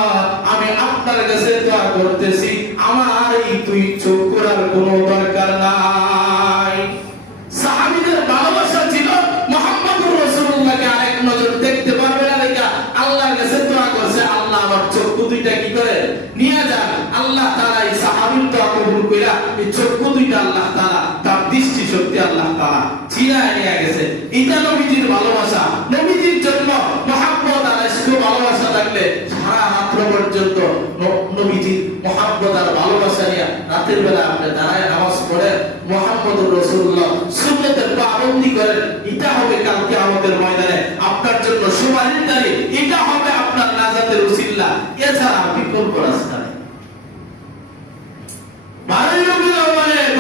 আমি আপনার কাছে দোয়া করতেছি, আমার এই দুই চক্ষুর আর কোনো দরকার নাই। সাহাবীদের ভালোবাসা ছিল মুহাম্মদুর রাসূলুল্লাহকে আরেক নজর দেখতে পারবে না দেখা আল্লাহর কাছে দোয়া করছে, আল্লাহ আমার চক্ষু দুইটা কি করে নিয়ে যান। আল্লাহ তাআলা এই সাহাবীর দোয়া কবুল কইরা এই চক্ষু দুইটা আল্লাহ তাআলা তার দৃষ্টি শক্তি আল্লাহ তাআলা ছিনায় নিয়ে গেছে। এটা নবীজির ভালোবাসা। নবীজির জন্য মহব্বত আর ইশক ভালোবাসা থাকলে সারা রাত পর্যন্ত নবীজির মহব্বত আর ভালোবাসা নিয়ে রাতের বেলা আপনি দাঁড়ায় নামাজ পড়েন, মুহাম্মদুর রাসূলুল্লাহ সুন্নতের পাবন্দি করেন, এটা হবে কালকে আমাদের ময়দানে আপনার জন্য সুপারিশকারী, এটা হবে আপনার নাজাতের উসিলা। এছাড়া বিকল্প রাস্তা নেই।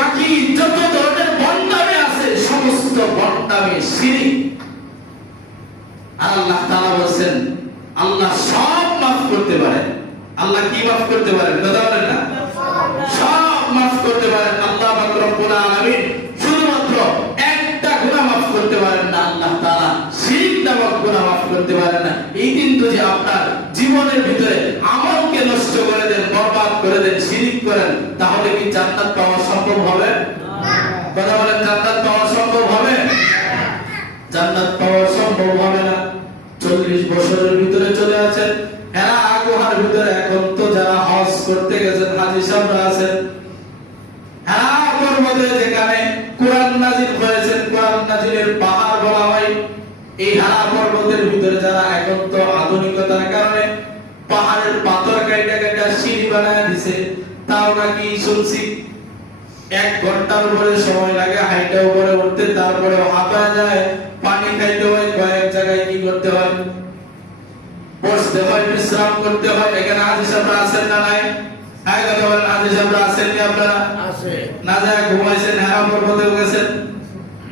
বাকি যত ধরনের বন্ডামি আছে সমস্ত বন্ডামি শিরক। আল্লাহ তাআলা বলেন আল্লাহ সব মাফ করতে পারেন। আল্লাহ কি মাফ করতে পারেন? কথা বলেন না। সব মাফ করতে পারেন আল্লাহ পাক রব্বুল আলামিন। শুধুমাত্র একটা গুনাহ মাফ করতে পারেন না আল্লাহ তাআলা, শিরক নামক গুনাহ মাফ করতে পারেন না। এই দিন যদি আপনার জীবনের ভিতরে আমলকে নষ্ট করে দেন, বরবাদ করে দেন, শিরক করেন, তাহলে কি জান্নাত পাওয়া সম্ভব হবে? কথা বলেন, জান্নাত পাওয়া সম্ভব হবে? জান্নাত পাওয়া সম্ভব হবে না। 40 বছরের ভিতরে চলে আছেন হেরা গুহার ভিতরে। এখন তো যারা হজ করতে গেছেন হাজী সাহেবরা আছেন হেরা পর্বতে, যেখানে কোরআন নাজিল হয়েছে, কোরআন নাজিলের পাহাড় বলা হয়। এই হেরা পর্বতের ভিতরে যারা এখন তো আধুনিকতার কারণে পাহাড়ের পাথর কাটা কাটা সিঁড়ি বানায় দিছে, তাও নাকি শুনছি 1 ঘন্টার উপরে সময় লাগে হাইটা উপরে উঠতে, তারপরে হাঁপা যায়, পানি খাইতে হয়, কয়েক জায়গায় কি করতে হয়, বসতে হয়, বিশ্রাম করতে হয়। এখানে হাজী সাহেবরা আছেন না নাই? হ্যাঁ, কথা বলেন, হাজী সাহেবরা আছেন কি? আপনারা আছে না? যায় ঘুমাইছেন, হেরা পর্বতে গেছেন,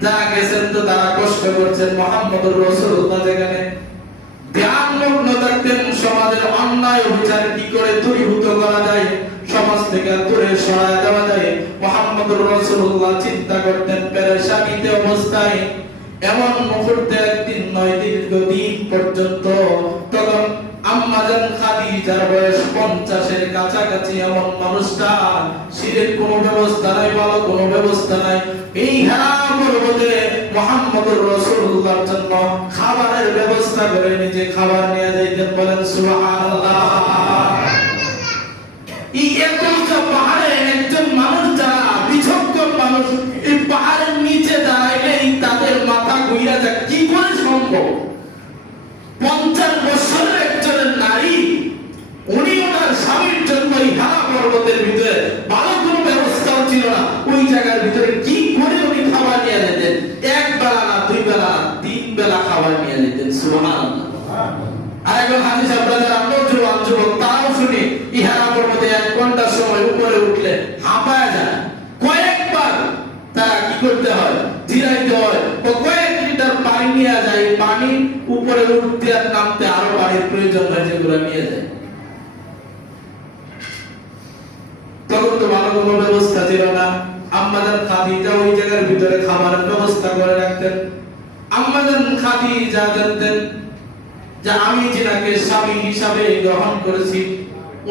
যারা গেছেন তো তারা কষ্ট করছেন। মুহাম্মদুর রাসূলুল্লাহ যেখানে ধ্যানমগ্ন থাকতেন, সমাজের অন্যায় বিচার কি করে দূরীভূত করা যায়, সমাজ থেকে দূরে সরায় দেওয়া যায়, মুহাম্মদুর রাসূলুল্লাহ চিন্তা করতেন পেরেশানিতে অবস্থায়। এমন মুহূর্তে একদিন 9 দীর্ঘদিন পর্যন্ত, তখন আম্মাজান খাদিজার বয়স 50-এর কাছাকাছি, এমন মানুষটা শরীরের কোনো ব্যবস্থা নাই, ভালো কোনো ব্যবস্থা নাই। এই হেরা পর্বতে মুহাম্মদুর রাসূলুল্লাহর জন্য খাবারের ব্যবস্থা করে নিজে খাবার নিয়ে যাইতেন। বলেন সুবহানাল্লাহ। এই এত পাহাড়ে একজন মানুষ, যারা বিচক্ষণ মানুষ, এই পাহাড়ের নিচে দাঁড়াইলেই তাদের মাথা ঘুরে যায়, কি করে সম্ভব? 50 বছরের একজন নারী, উনি ওনার স্বামীর জন্য হেরা পর্বতের ভিতরে ভালো কোনো ব্যবস্থাও ছিল না, ওই জায়গার ভিতরে কি করে উনি খাবার নিয়ে যেতেন? 1 বেলা না, 2 বেলা না, 3 বেলা খাবার নিয়ে যেতেন। সুবহানাল্লাহ। আর একজন হাজী সাহেবরা যারা নৌজওয়ান যুবক, তারাও শুনি হেরা পর্বতে 1 ঘন্টার সময় উপরে উঠলে হাঁপায় যায়। কয়েকবার তারা কি করতে হয়? জিরাইতে হয়। কয়েক লিটার পানি নিয়ে যায়, পানি উপরে উঠতে আর নামতে আরো পানির প্রয়োজন হয়, যেগুলো নিয়ে যায়। তখন তো ভালো কোনো ব্যবস্থা ছিল না। আম্মাজান খাদিজা ওই জায়গার ভিতরে খাবারের ব্যবস্থা করে রাখতেন। আম্মাজান খাদিজা জানতেন যে আমি যিনাকে স্বামী হিসাবে গ্রহণ করেছি,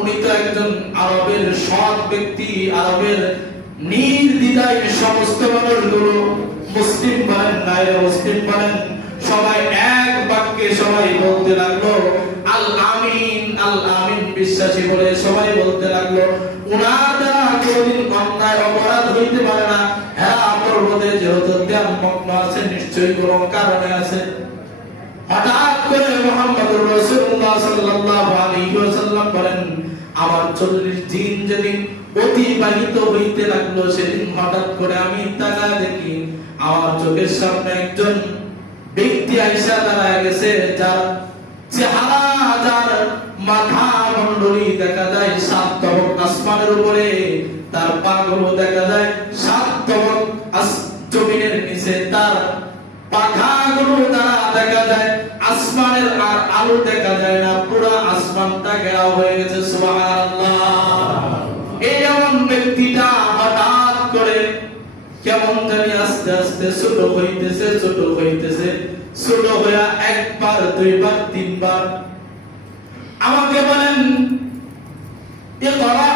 উনি তো একজন আরবের সৎ ব্যক্তি। আরবের নির্দ্বিধায় সমস্ত মানুষগুলো, মুসলিম বলেন গায়রে মুসলিম বলেন, সবাই এক বাক্যে সবাই বলতে লাগলো আল আমিন, আল আমিন, বিশ্বাসী বলে সবাই বলতে লাগলো। উনার দ্বারা কোনদিন অন্যায় অপরাধ হইতে পারে না। হ্যাঁ, পর্বতে যেহেতু ধ্যানমগ্ন আছে, নিশ্চয়ই কোনো কারণে আছে। হঠাৎ করে মুহাম্মদুর রাসূলুল্লাহ সাল্লাল্লাহু আলাইহি ওয়াসাল্লাম বলেন, আমার 40 দিন যেদিন অতিবাহিত হইতে লাগলো, সেদিন হঠাৎ করে আমি তাকায় দেখি আমার চোখের সামনে একজন ব্যক্তি আইসা দাঁড়ায় গেছে, যার চেহারা, যার মাথা মণ্ডলী দেখা যায় 7 তবক আসমানের উপরে, তার পাগুলো দেখা যায় 7 তবক জমিনের নিচে, তার পাখাগুলো দ্বারা দেখা যায় আসমানের আর আলো দেখা যায় না, পুরো আসমানটা ঘেরাও হয়ে গেছে। সুবহানাল্লাহ। এই এমন ব্যক্তিটা হঠাৎ করে কেমন জানি আস্তে আস্তে ছোট হইতেছে, ছোট হইতেছে, ছোট হইয়া 1 বার 2 বার 3 বার আমাকে বলেন, ইকরা,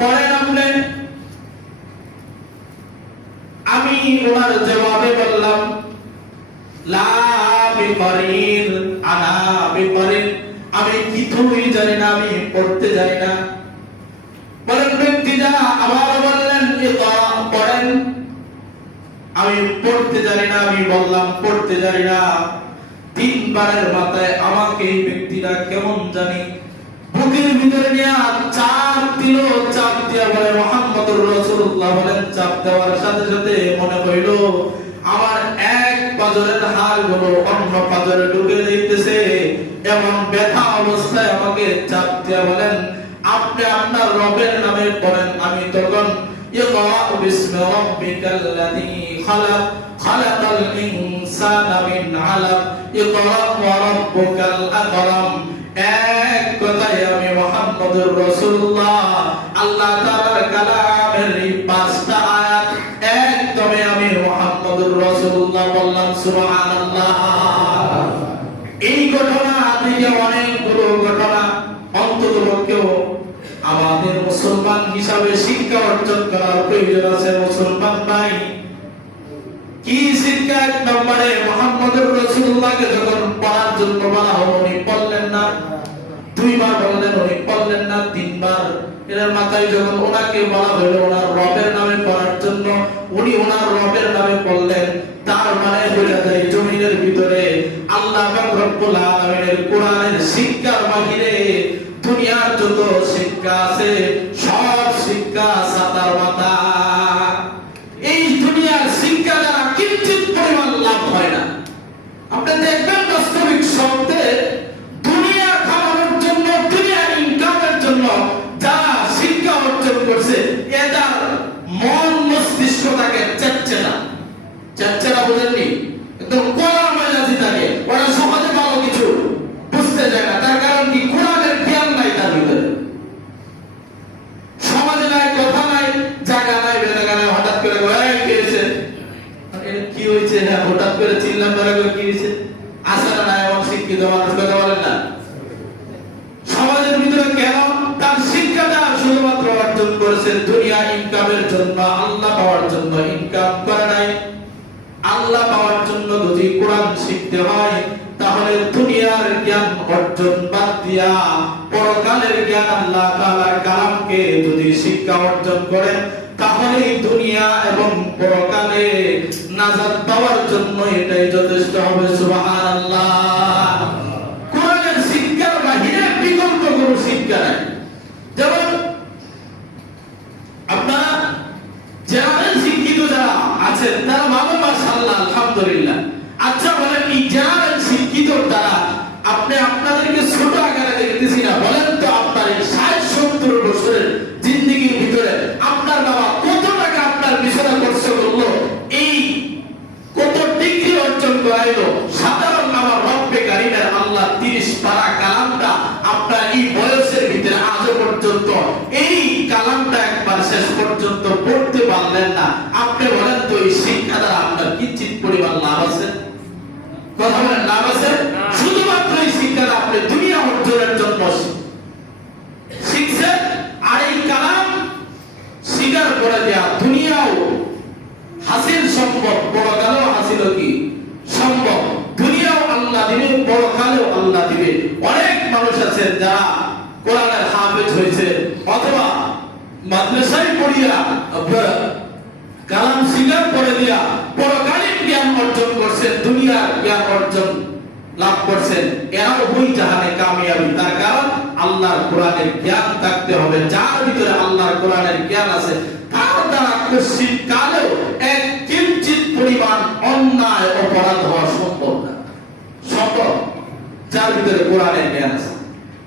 পড়েন আপনি। আমি ওনার জবাবে বললাম, লা বিকরিন, আনা বিকরিন, আমি কিছুই জানি না, আমি পড়তে জানি না। বলেন ব্যক্তিটা আবার বললেন, ইকরা, পড়েন। আমি পড়তে জানি না, আমি বললাম পড়তে জানি না। তিনবারের মাথায় আমাকে এই ব্যক্তিটা কেমন জানি বুকের ভিতরে নিয়ে চাপ দিল, চাপ দিয়া বলে মুহাম্মদুর রাসূলুল্লাহ বলেন। চাপ দেওয়ার সাথে সাথে মনে হইল আমার এক পাজরের হাড় গুলো অন্য পাজরে ঢুকে যাইতেছে। এমন ব্যথা অবস্থায় আমাকে চাপ দিয়া বলেন আপনি আপনার রবের নামে পড়েন। আমি তখন ইকরা বিসমি রাব্বিকাল্লাযী খালাক খালাকাল ইনসানা মিন আলাক ইকরা ওয়া রাব্বুকাল আকরাম। এক কথায় আমি মুহাম্মদুর রাসূলুল্লাহ আল্লাহ তাআলার কালামের এই পাঁচটা আয়াত একদমে আমি মুহাম্মদুর রাসূলুল্লাহ বললাম সুবহানাল্লাহ। এই ঘটনা থেকে অনেকগুলো ঘটনা অন্ততপক্ষেও আমাদের মুসলমান হিসাবে শিক্ষা অর্জন করার প্রয়োজন আছে। মুসলমান ভাই কি শিক্ষা? এক নম্বরে মুহাম্মদুর রাসূলুল্লাহকে যখন পড়ার জন্য বলা হলো উনি পড়লেন না, দুইবার বললেন উনি পড়লেন না, তিনবার। এর মাথায় যখন ওনাকে বলা হলো ওনার রবের নামে পড়ার জন্য উনি ওনার রবের নামে পড়লেন। তার মানে হয়ে যায় জমিনের ভিতরে আল্লাহ পাক রব্বুল আলামিনের কোরআনের শিক্ষার বাহিরে দুনিয়ার যত শিক্ষা আছে সব শিক্ষা সাতার মাথা। এই দুনিয়ার শিক্ষা দ্বারা কিঞ্চিত পরিমাণ লাভ হয় না। আপনি দেখবেন বাস্তবিক শব্দে দুনিয়া খাওয়ানোর জন্য, দুনিয়া ইনকামের জন্য যারা শিক্ষা অর্জন করছে এদের মন মস্তিষ্ক থাকে চেচ্চেনা। চেচ্চেনা বুঝেননি? একদম কড়া মেজাজি থাকে। ওরা সমাজে ভালো কিছু বুঝতে চায় না। তার কারণ কি? কোরআনের জ্ঞান নাই তার ভিতরে। সমাজে নাই, কথা নাই, জায়গা নাই, বেজায়গা নাই। হঠাৎ করে কি হয়েছে, কি হয়েছে, হ্যাঁ হঠাৎ করে চিল্লাম করে কি হয়েছে, আসলে না এমন শিক্ষিত মানুষ কথা বলেন না। সমাজের ভিতরে কেন? তার শিক্ষাটা শুধুমাত্র অর্জন করেছে দুনিয়া ইনকামের জন্য, আল্লাহ পাওয়ার জন্য ইনকাম করে নাই। আল্লাহ পাওয়ার জন্য যদি কোরআন শিখতে হয় তাহলে দুনিয়ার জ্ঞান অর্জন বাদ দিয়া পরকালের জ্ঞান আল্লাহ তাআলার কালামকে যদি শিক্ষা অর্জন করেন তাহলে দুনিয়া এবং পরকালে নাজাত পাওয়ার জন্য এটাই যথেষ্ট হবে। সুবহানাল্লাহ। কোরআনের শিক্ষার বাহিরে বিকল্প কোনো শিক্ষা নাই। যেমন আপনারা যারা শিক্ষিত যারা আছেন তারা ভালো মাশাআল্লাহ আলহামদুলিল্লাহ। আচ্ছা বলেন এই যারা শিক্ষিত তারা আপনি আপনাদেরকে ছোট আকারে দেখতেছি না, বলেন তো আপনার এই 60-70 বছরের জিন্দেগির ভিতরে আপনার বাবা কত টাকা আপনার বিছানা খরচ করলো, এই কত ডিগ্রি অর্জন করাইলো, সাধারণ আমার রব্বে কারীমের আল্লাহ 30 পারা কালামটা আপনার এই বয়সের ভিতরে আজ পর্যন্ত এই কালামটা একবার শেষ পর্যন্ত পড়তে পারলেন না। আপনি বলেন তো এই শিক্ষা দ্বারা আপনার কিঞ্চিত পরিমাণ লাভ আছে? কথা বলেন, লাভ আছে? শুধুমাত্র এই শিক্ষাটা আপনি দুনিয়া অর্জনের জন্য শিখছেন। আর এই কালাম স্বীকার করে দেয়া দুনিয়াও হাসিল সম্ভব, পরকালেও হাসিল কি সম্ভব। দুনিয়াও আল্লাহ দিবে, পরকালেও আল্লাহ দিবে। অনেক মানুষ আছেন যারা কোরআনের হাফেজ হয়েছে অথবা মাদ্রাসায় পড়িয়া কালাম স্বীকার করে দিয়া পরকালীন জ্ঞান অর্জন করছেন, দুনিয়ার জ্ঞান অর্জন লাভ করছেন। এরাও ওই জাহানে কামিয়াবি। তার কারণ আল্লাহর কোরআনের জ্ঞান থাকতে হবে। যার ভিতরে আল্লাহর কোরআনের জ্ঞান আছে তার দ্বারা কশিন কালেও এক কিঞ্চিত পরিমাণ অন্যায় অপরাধ হওয়া সম্ভব না। সম্ভব যার ভিতরে কোরআনের জ্ঞান আছে।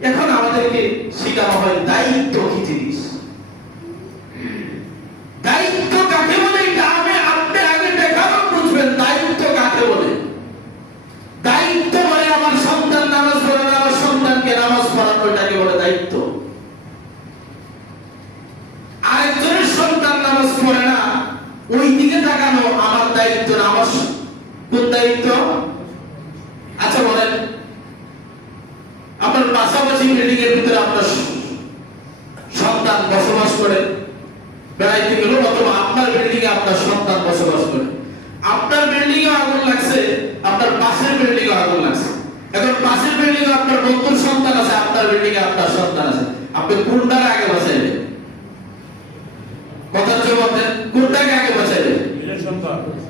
এখন আমাদেরকে শেখানো হয় দায়িত্ব কি জিনিস। দায়িত্ব কাকে বলে এটা আপনি আগে দেখানো বুঝবেন। দায়িত্ব কাকে বলে? দায়িত্ব বলে আমার সন্তান নামাজ পড়ে না, আমার সন্তানকে নামাজ পড়ানো, এটাকে বলে দায়িত্ব। আরেকজনের সন্তান নামাজ পড়ে না, ওই দিকে তাকানো আমার দায়িত্ব না। আমার কোন দায়িত্ব? আচ্ছা বলেন, আপনার পাশাপাশি বিল্ডিং এর ভিতরে আপনার সন্তান বসবাস করে বেড়াইতে গেল, অথবা আপনার বিল্ডিং এ আপনার সন্তান বসবাস করে। আপনার বিল্ডিং এ আগুন লাগছে, আপনার পাশের বিল্ডিং এ আগুন লাগছে। এখন পাশের বিল্ডিং এ আপনার বন্ধুর সন্তান আছে, আপনার বিল্ডিং এ আপনার সন্তান আছে। আপনি কোনটাকে আগে বাঁচাইবেন? কথার জবাব দেন, কোনটাকে আগে বাঁচাইবেন?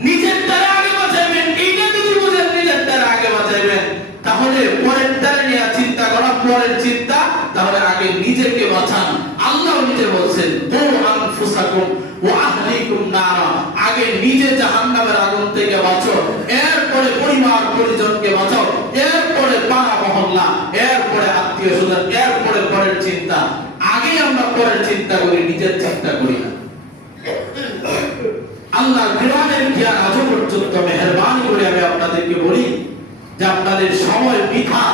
নিজের দ্বারা আগে বাঁচাইবেন, এইটা যদি বুঝেন নিজের দ্বারা আগে বাঁচাইবেন, তাহলে পরের দ্বারা নিয়ে চিন্তা করা পরের চিন্তা, তাহলে আগে নিজেকে বাঁচান। আল্লাহ নিজে বলছেন কু আনফুসাকুম ওয়া আহলিকুম নারা, আগে নিজে জাহান্নামের আগুন থেকে বাঁচো, এরপরে পরিবার পরিজনকে বাঁচাও, এরপরে পাড়া মহল্লা, এরপরে আত্মীয় স্বজন, এরপরে পরের চিন্তা। আগে আমরা পরের চিন্তা করি, নিজের চিন্তা করি না। আল্লাহ কোরআনের জ্ঞান আজ পর্যন্ত মেহেরবানি করে আমি আপনাদেরকে বলি যে আপনাদের সময় বৃথা।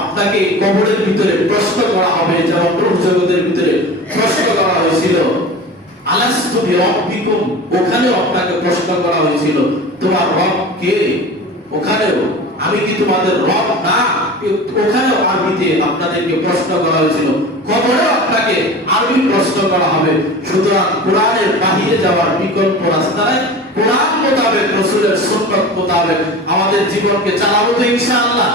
আপনাকে কবরের ভিতরে প্রশ্ন করা হবে, যেমন প্রভু জগতের ভিতরে প্রশ্ন করা হয়েছিল আলাস্তু বিরাব্বিকুম, ওখানেও আপনাকে প্রশ্ন করা হয়েছিল তোমার রব কে, ওখানেও আমি কি তোমাদের রব না, ওখানেও আরবিতে আপনাদেরকে প্রশ্ন করা হয়েছিল, কবরেও আপনাকে আরবি প্রশ্ন করা হবে। সুতরাং কোরআনের বাহিরে যাওয়ার বিকল্প রাস্তা নাই। কোরআন মোতাবেক, রাসূলের সুন্নাত মোতাবেক আমাদের জীবনকে চালাবো তো ইনশাআল্লাহ।